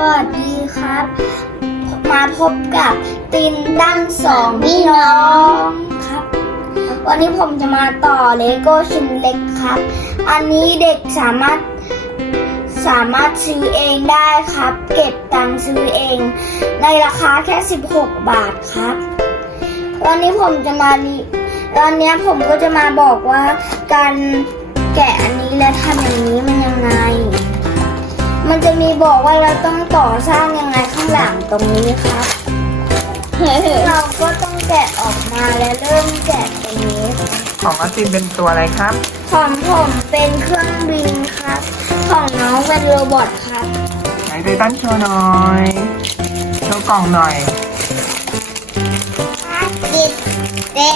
วัสดีครับ มาพบกับตินตั้งสองพี่น้องครับ วันนี้ผมจะมาต่อเลโก้ชิ้นเล็กครับ อันนี้เด็กสามารถสามารถซื้อเองได้ครับ เก็บตังค์ซื้อเอง ในราคาแค่ 16 บาทครับ วันนี้ผมจะมารีวันนี้ผมก็จะมาบอกว่าการแกะอันนี้และทำอย่างนี้มันยังไง มันจะมีบอกว่าเราต้องต่อสร้างยังไงข้างหลังตรงนี้ครับเราก็ต้องแกะออกมาและเริ่มแกะตรงนี้ครับของอาตินเป็นตัวอะไรครับ ของผมเป็นเครื่องบินครับ ของน้องเป็นโรบอทครับไหนไททันโชว์หน่อยโชว์กล่องหน่อยติดเด็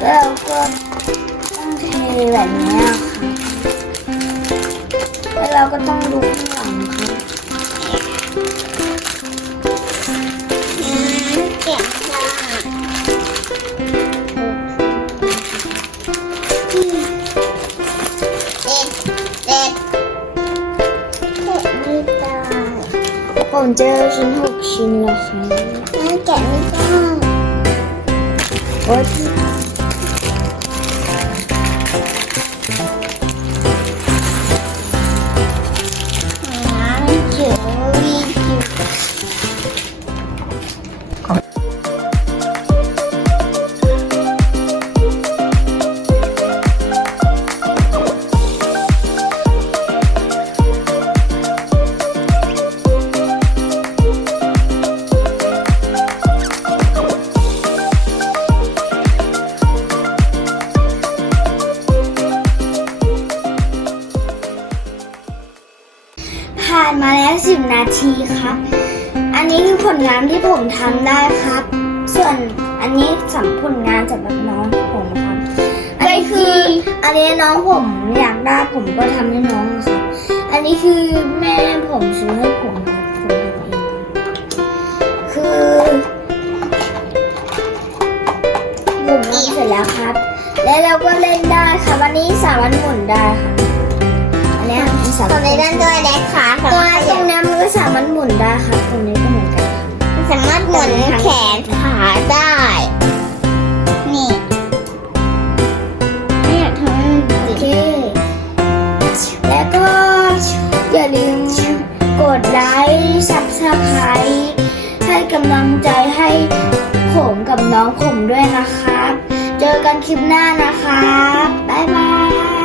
แล้วเราก็ต้องเทแบบนี้ค่ะแล้วเรา ก็ต้องดูข้างหลังครับแกะค่ะเด็ดเด็ดไม่ได้ผมเจอชิ้นหกชิ้นแล้วครับไม่แกะไม่ได้โอ๊ยานมาแล้วสิบนาทีครับ อันนี้คือผลงานที่ผมทำได้ครับ ส่วนอันนี้สำผลงานสำหรับน้องผมครับอันนี้คือ อันนี้น้องผมอยากได้ผมก็ทำให้น้องครับอันนี้คือแม่ผมซื้อให้ผมครับผมทำเองคือผมทำเสร็จแล้วครับ แล้วเราก็เล่นได้ครับวันนี้สามารถหมุนได้ค่ะอันเนี้ยมันสามารถ ตัวนี้นั่นตัวเล็กขาวันามารถหมุนได้ครับตรงนี้ก็เหมือนกัน สามารถหมุนแขนขาได้ นี่ไม่อยากทำให้มันโอติดเค แล้วก็อย่าลืมกดไลค์ซับสไครต์ให้กำลังใจให้ผมกับน้องผมด้วยนะครับ เจอกันคลิปหน้านะครับ บ๊ายบาย